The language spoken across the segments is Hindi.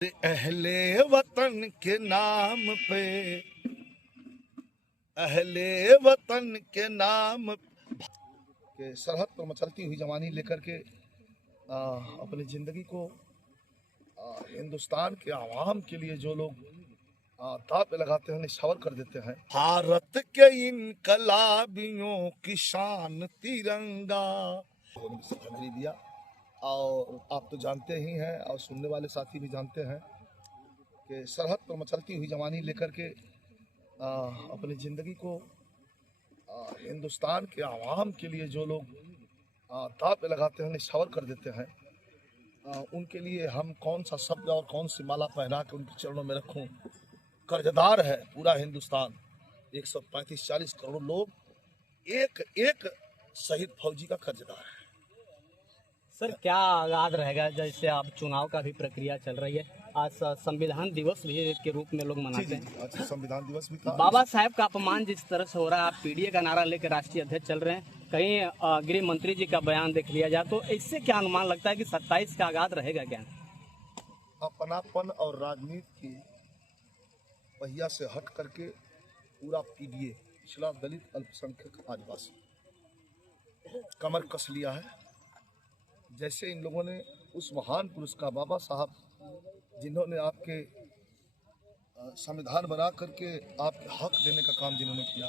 अहले वतन के नाम पे, अहले वतन के नाम के सरहद पर मचलती हुई जवानी लेकर के अपनी जिंदगी को हिंदुस्तान के आवाम के लिए जो लोग दांव पे लगाते हैं, निछावर कर देते हैं। भारत के इनकलाबियों की शान तिरंगा दिया। और आप तो जानते ही हैं और सुनने वाले साथी भी जानते हैं कि सरहद पर मचलती हुई जवानी लेकर के अपनी ज़िंदगी को हिंदुस्तान के आवाम के लिए जो लोग दांव पे लगाते हैं, निछावर कर देते हैं, उनके लिए हम कौन सा शब्द और कौन सी माला पहना के उनके चरणों में रखूं। कर्जदार है पूरा हिंदुस्तान, 135-40 करोड़ लोग एक एक शहीद फौजी का कर्जदार है। सर, क्या आगाज रहेगा? जैसे अब चुनाव का भी प्रक्रिया चल रही है, आज संविधान दिवस भी के रूप में लोग मनाते हैं। अच्छा, संविधान दिवस भी था। बाबा साहेब का अपमान जिस तरह से हो रहा है, आप पीडीए का नारा लेकर राष्ट्रीय अध्यक्ष चल रहे हैं, कहीं गृह मंत्री जी का बयान देख लिया जाए तो इससे क्या अनुमान लगता है कि 27 का आगाज रहेगा क्या? अपनापन और राजनीति की पहिया से हट करके पूरा पीडीए, पिछड़ा दलित अल्पसंख्यक आदिवासी कमर कस लिया है। जैसे इन लोगों ने उस महान पुरुष का, बाबा साहब, जिन्होंने आपके संविधान बना करके आपके हक देने का काम जिन्होंने किया,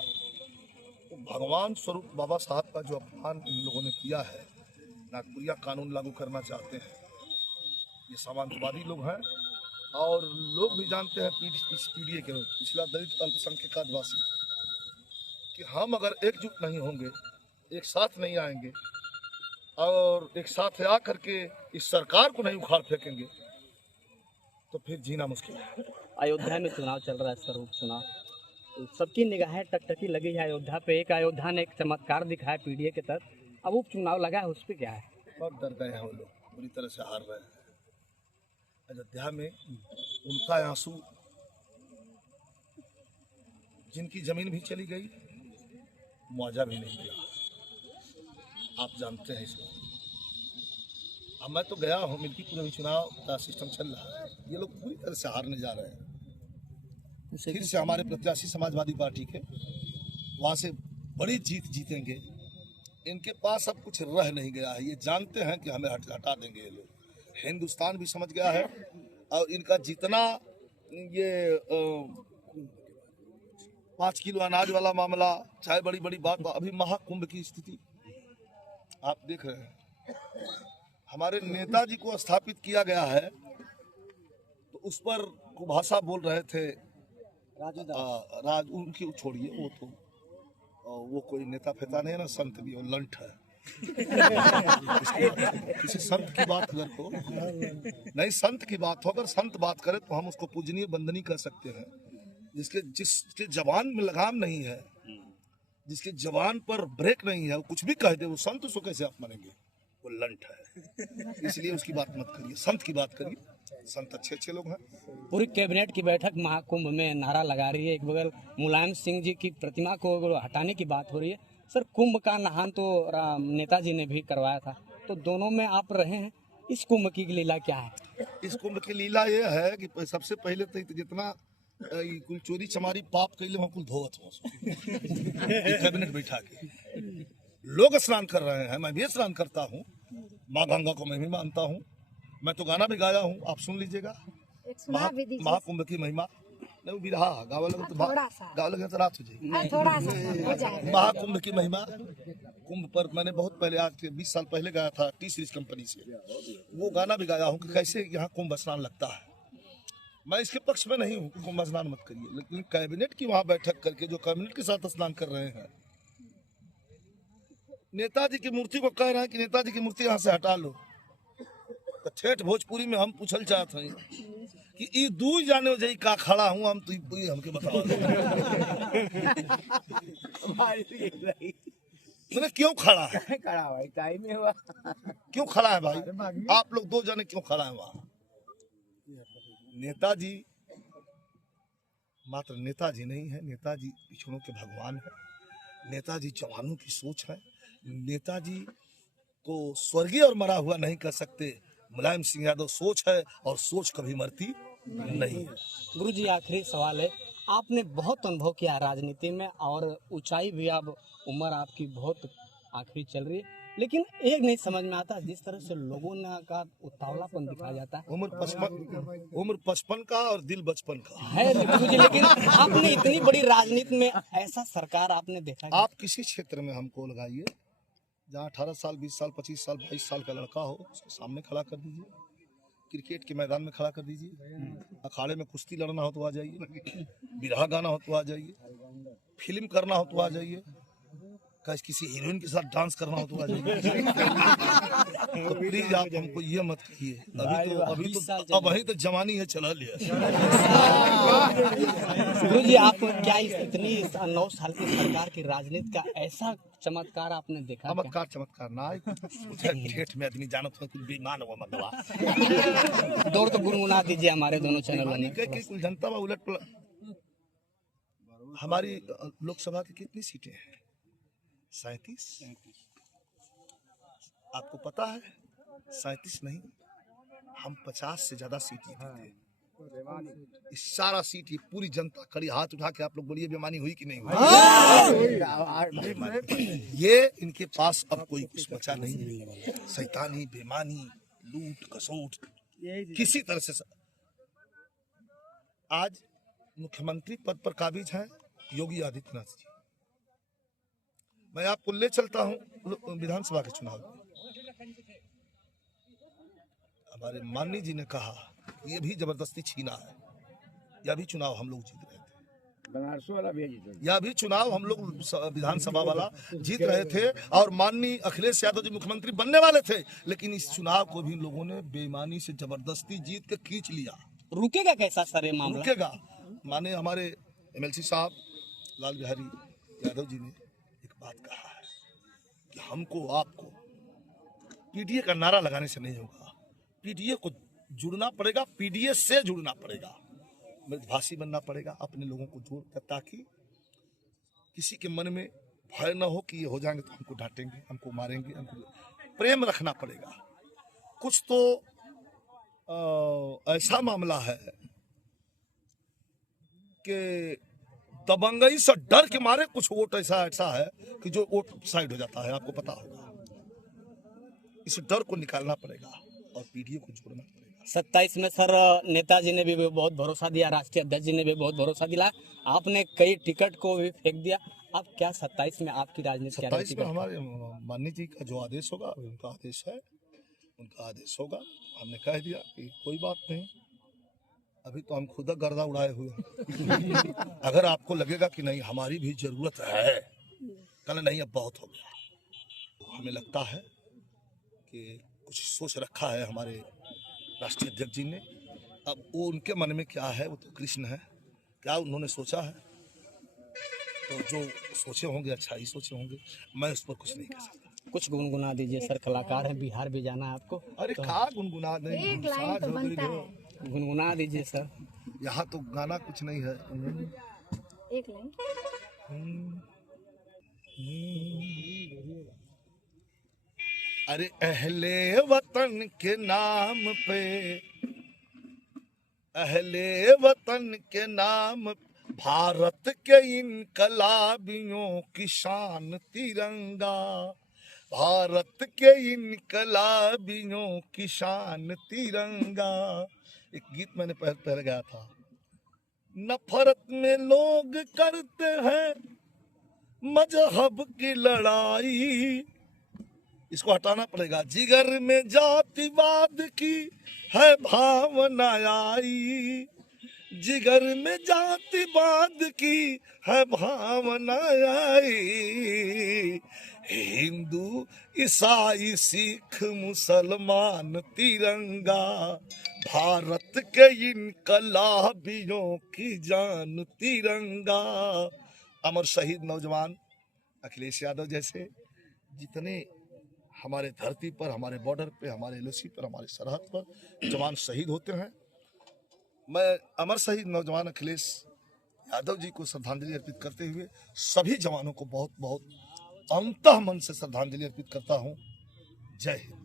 तो भगवान स्वरूप बाबा साहब का जो अपमान इन लोगों ने किया है, नागपुरिया कानून लागू करना चाहते हैं। ये सामंतवादी लोग हैं और लोग भी जानते हैं पीडीए के पिछला दलित अल्पसंख्यक आदिवासी कि हम अगर एकजुट नहीं होंगे, एक साथ नहीं आएंगे और एक साथ आ करके इस सरकार को नहीं उखाड़ फेंकेंगे तो फिर जीना मुश्किल है। अयोध्या में चुनाव चल रहा है, सर, उपचुनाव, तो सबकी निगाहें टकटकी लगी है अयोध्या पे। एक अयोध्या ने एक चमत्कार दिखाया पीडीए के तहत, अब उपचुनाव लगा है, उस पर क्या है? बहुत डर गए हैं वो लोग, पूरी तरह से हार रहे हैं। अयोध्या में उनका आंसू, जिनकी जमीन भी चली गई, मुआवजा भी नहीं दिया, आप जानते हैं इसको। अब मैं तो गया हूँ, मिल्कीपुर में चुनाव का सिस्टम चल रहा है, ये लोग पूरी तरह से हारने जा रहे हैं। फिर से हमारे प्रत्याशी समाजवादी पार्टी के वहाँ से बड़ी जीत जीतेंगे। इनके पास अब कुछ रह नहीं गया है, ये जानते हैं कि हमें हटा देंगे ये लोग। हिंदुस्तान भी समझ गया है और इनका जितना ये 5 किलो अनाज वाला मामला, चाहे बड़ी बड़ी बात, अभी महाकुंभ की स्थिति आप देख रहे हैं। हमारे नेताजी को स्थापित किया गया है तो उस पर कुभाषा बोल रहे थे राज, उनकी छोड़िए, वो तो वो कोई नेता फेता नहीं है ना, संत भी, वो लंठ है। किसी संत की बात अगर को नहीं, संत की बात हो, अगर संत बात करे तो हम उसको पूजनीय वंदनीय कर सकते हैं। जिसके जवान में लगाम नहीं है, जिसके जवान पर ब्रेक नहीं है, वो कुछ भी कह दे, वो संत उसको कैसे आप मानेंगे? वो लंठ है। इसलिए उसकी बात मत करिए, संत की बात करिए। संत अच्छे अच्छे लोग हैं। पूरी कैबिनेट की बैठक महाकुंभ में नारा लगा रही है, एक बगल मुलायम सिंह जी की प्रतिमा को हटाने की बात हो रही है। सर, कुंभ का नहान तो नेताजी ने भी करवाया था, तो दोनों में आप रहे हैं, इस कुंभ की लीला क्या है? इस कुंभ की लीला ये है कि सबसे पहले तो जितना कुल चोरी चमारी पाप कैले वहाँ कुल धोवत हो कैबिनेट बैठा के लोग स्नान कर रहे हैं, मैं भी स्नान करता हूँ, माँ गंगा को मैं भी मानता हूँ, मैं तो गाना भी गाया हूँ, आप सुन लीजिएगा। महाकुंभ की महिमा नहीं भी रहा, गावा लगे तो रात हो जाएगी। महाकुंभ की महिमा, कुंभ पर मैंने बहुत पहले, आज के 20 साल पहले गाया था टी सीरीज कंपनी से, वो गाना भी गाया हूँ कि कैसे यहाँ कुंभ स्नान लगता है। मैं इसके पक्ष में नहीं हूँ कि कुंभ स्नान मत करिए, लेकिन कैबिनेट की वहाँ बैठक करके जो कैबिनेट के साथ स्नान कर रहे हैं, नेताजी की मूर्ति को कह रहे हैं कि नेताजी की मूर्ति यहाँ से हटा लो, तो ठेठ भोजपुरी में हम पूछल चाहते हैं कि ई दूर जाने जाई का खड़ा हूँ, हम तो हमके बताओ मैंने क्यों खड़ा है? क्यों खड़ा है भाई? आप लोग 2 जने क्यों खड़ा है वहाँ? नेताजी मात्र नेताजी नहीं है, नेताजी पिछड़ों के भगवान है, नेताजी जवानों की सोच है। नेताजी को स्वर्गीय और मरा हुआ नहीं कर सकते, मुलायम सिंह यादव सोच है और सोच कभी मरती नहीं है। गुरु जी आखिरी सवाल है, आपने बहुत अनुभव किया है राजनीति में और ऊंचाई भी, अब उम्र आपकी बहुत आखिरी चल रही है, लेकिन एक नहीं समझ में आता जिस तरह से लोगों ने का उतावलापन दिखाया जाता है। उम्र 55 का और दिल बचपन का है गुरु जी, लेकिन आपने इतनी बड़ी राजनीति में ऐसा सरकार आपने देखा है? आप किसी क्षेत्र में हमको लगाइए, जहाँ 18 साल 20 साल 25 साल 22 साल का लड़का हो, उसको सामने खड़ा कर दीजिए, क्रिकेट के मैदान में खड़ा कर दीजिए, अखाड़े में कुश्ती लड़ना हो तो आ जाइए, बिरहा गाना हो तो आ जाइए, फिल्म करना हो तो आ जाइए, किसी हीरोइन के साथ डांस करना हो तो आ जाइए। तो प्लीज आप हमको ये मत कहिए, अभी तो जवानी है, चला लिया। गुरु जी, आप क्या इतनी 9 साल की सरकार की राजनीति का ऐसा चमत्कार आपने देखा? चमत्कार ना ठेठ में आदमी जानत हो कुछ बेईमान हुआ मतलब दौड़ तो गुनगुना दीजिए हमारे दोनों चैनलों में। कुल जनता में उलट हमारी लोकसभा की कितनी सीटें हैं? 37। आपको पता है 37 नहीं, हम 50 से ज्यादा सीट जीते थे। इस सारा सीट ये पूरी जनता खड़ी हाथ उठा के आप लोग बोलिए बेईमानी हुई कि नहीं हुई? ये इनके पास अब कोई कुछ बचा नहीं। शैतानी, बेईमानी, लूट खसोट किसी तरह से आज मुख्यमंत्री पद पर काबिज हैं योगी आदित्यनाथ जी। मैं आपको ले चलता हूं विधानसभा के चुनाव में। हमारे माननीय जी ने कहा ये भी जबरदस्ती छीना है, यह भी चुनाव हम लोग जीत रहे थे, बनारस वाला भी जीत, यह भी चुनाव हम लोग विधानसभा वाला जीत रहे थे और माननीय अखिलेश यादव जी मुख्यमंत्री बनने वाले थे, लेकिन इस चुनाव को भी लोगों ने बेईमानी से जबरदस्ती जीत के खींच लिया। रुकेगा कैसा सर ये मामला? रुकेगा। माने हमारे MLC साहब लाल बिहारी यादव जी ने बात कहा है कि हमको आपको PDA का नारा लगाने से नहीं होगा, PDA को जुड़ना पड़ेगा, PDA से जुड़ना पड़ेगा, भाषी बनना पड़ेगा, अपने लोगों को जोड़कर, ताकि किसी के मन में भय न हो कि ये हो जाएंगे तो हमको डांटेंगे, हमको मारेंगे, हमको प्रेम रखना पड़ेगा। कुछ तो ऐसा मामला है कि दबंगई से डर के मारे कुछ वोट ऐसा है कि जो वोट साइड हो जाता है, आपको पता होगा। इस डर को निकालना पड़ेगा और PDA को जोड़ना पड़ेगा। 27 में सर नेताजी ने भी बहुत भरोसा दिया, राष्ट्रीय अध्यक्ष जी ने भी बहुत भरोसा दिलाया, आपने कई टिकट को भी फेंक दिया। अब क्या 27 में आपकी राजनीति? 27 में हमारे माननीय जी का जो आदेश होगा, उनका आदेश है, उनका आदेश होगा। हमने कह दिया कि कोई बात नहीं, अभी तो हम खुद गर्दा उड़ाए हुए हैं। अगर आपको लगेगा कि नहीं हमारी भी जरूरत है, कल नहीं अब बहुत हो गया, तो हमें लगता है कि कुछ सोच रखा है हमारे राष्ट्रीय अध्यक्ष जी ने। अब वो उनके मन में क्या है वो तो कृष्ण है, क्या उन्होंने सोचा है तो जो सोचे होंगे अच्छा ही सोचे होंगे, मैं उस पर कुछ नहीं कह सकता। कुछ गुनगुना दीजिए सर, कलाकार है, बिहार भी जाना है आपको। अरे तो कहाँ गुनगुना देंगे, गुनगुना दीजिए सर। यहाँ तो गाना कुछ नहीं है। एक लाइन। अरे अहले वतन के नाम पे, अहले वतन के नाम, भारत के इनकलाबियों की शान तिरंगा, भारत के इनकलाबियों की शान तिरंगा। एक गीत मैंने पहले गाया था। नफरत में लोग करते हैं मजहब की लड़ाई, इसको हटाना पड़ेगा। जिगर में जातिवाद की है भावना आई, जिगर में जातिवाद की है भावना आई। हिंदू ईसाई सिख मुसलमान तिरंगा, भारत के इनकलाबियों की जान तिरंगा। अमर शहीद नौजवान अखिलेश यादव जैसे जितने हमारे धरती पर, हमारे बॉर्डर पे, हमारे LOC पर, हमारे सरहद पर जवान शहीद होते हैं, मैं अमर शहीद नौजवान अखिलेश यादव जी को श्रद्धांजलि अर्पित करते हुए सभी जवानों को बहुत बहुत अंतः मन से श्रद्धांजलि अर्पित करता हूँ। जय हिंद।